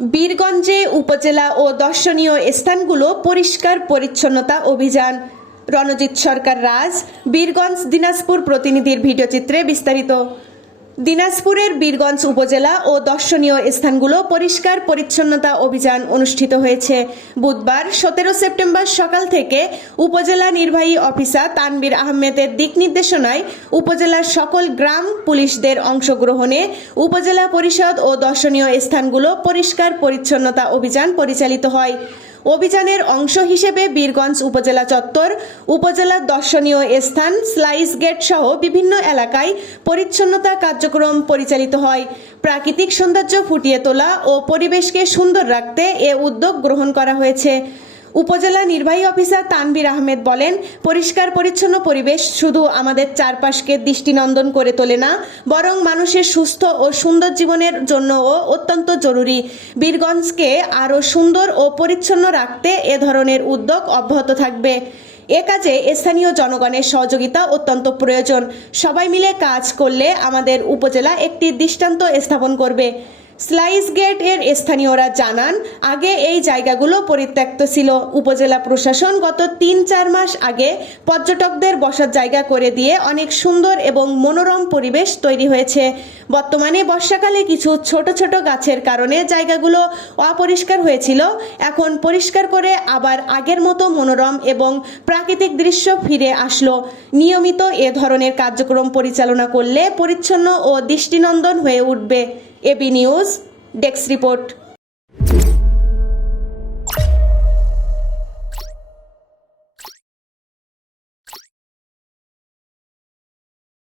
বীরগঞ্জে উপজেলা ও দর্শনীয় স্থানগুলো পরিষ্কার পরিচ্ছন্নতা অভিযান। রণজিৎ সরকার রাজ, বীরগঞ্জ দিনাজপুর প্রতিনিধির ভিডিওচিত্রে বিস্তারিত। দিনাজপুরের বীরগঞ্জ উপজেলা ও দর্শনীয় স্থানগুলো পরিষ্কার পরিচ্ছন্নতা অভিযান অনুষ্ঠিত হয়েছে। বুধবার সতেরো সেপ্টেম্বর সকাল থেকে উপজেলা নির্বাহী অফিসার তানবীর আহমেদের দিক নির্দেশনায় উপজেলার সকল গ্রাম পুলিশদের অংশগ্রহণে উপজেলা পরিষদ ও দর্শনীয় স্থানগুলো পরিষ্কার পরিচ্ছন্নতা অভিযান পরিচালিত হয়। অভিযানের অংশ হিসেবে বীরগঞ্জ উপজেলা চত্বর উপজেলার দর্শনীয় স্থান, স্লাইস গেট সহ বিভিন্ন এলাকায় পরিচ্ছন্নতা কার্যক্রম পরিচালিত হয়। প্রাকৃতিক সৌন্দর্য ফুটিয়ে তোলা ও পরিবেশকে সুন্দর রাখতে এ উদ্যোগ গ্রহণ করা হয়েছে। উপজেলা নির্বাহী অফিসার তানভীর আহমেদ বলেন, পরিষ্কার পরিচ্ছন্ন পরিবেশ শুধু আমাদের চারপাশকে দৃষ্টিনন্দন করে তোলে না, বরং মানুষের সুস্থ ও সুন্দর জীবনের জন্যও অত্যন্ত জরুরি। বীরগঞ্জকে আরও সুন্দর ও পরিচ্ছন্ন রাখতে এ ধরনের উদ্যোগ অব্যাহত থাকবে। এ কাজে স্থানীয় জনগণের সহযোগিতা অত্যন্ত প্রয়োজন। সবাই মিলে কাজ করলে আমাদের উপজেলা একটি দৃষ্টান্ত স্থাপন করবে। স্লাইস গেটের স্থানীয়রা জানান, আগে এই জায়গাগুলো পরিত্যক্ত ছিল। উপজেলা প্রশাসন গত তিন চার মাস আগে পর্যটকদের বসার জায়গা করে দিয়ে অনেক সুন্দর এবং মনোরম পরিবেশ তৈরি হয়েছে। বর্তমানে বর্ষাকালে কিছু ছোট ছোট গাছের কারণে জায়গাগুলো অপরিষ্কার হয়েছিল। এখন পরিষ্কার করে আবার আগের মতো মনোরম এবং প্রাকৃতিক দৃশ্য ফিরে আসলো। নিয়মিত এ ধরনের কার্যক্রম পরিচালনা করলে পরিচ্ছন্ন ও দৃষ্টিনন্দন হয়ে উঠবে। AB news desk report